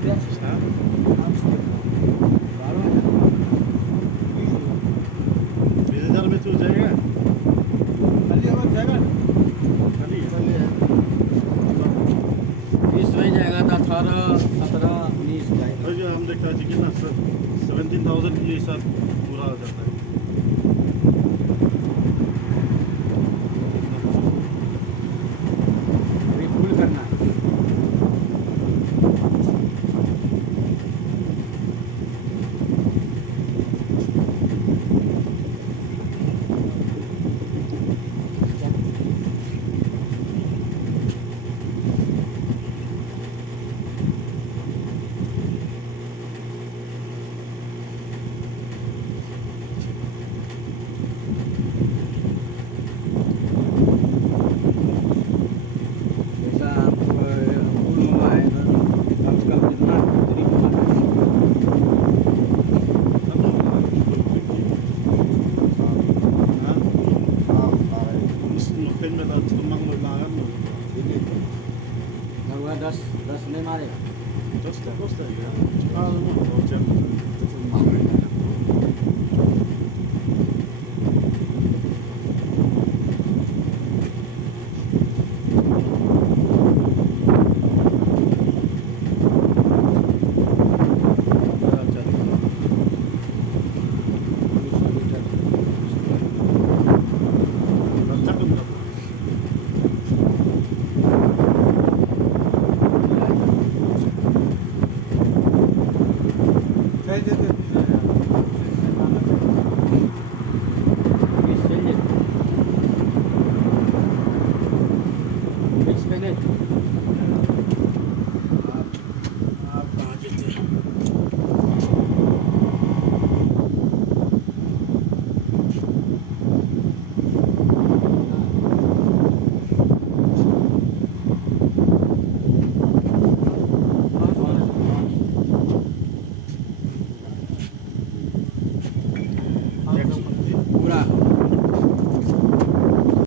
हाँ? 20,000 में तो जाएगा। खाली है। 20 में जाएगा तो 18, 17, 19 जाएगा। और जो हम देखा था कितना 17,000 ये सब पूरा हो जाता है। अभी फुल करना है। जैसा आप फुल मंगाए तो कम से कम कितना दूरी मंगाना है? फिर में तो तुम लोग लाया ना। लगभग 10 नहीं मारेगा। Just the cost of it.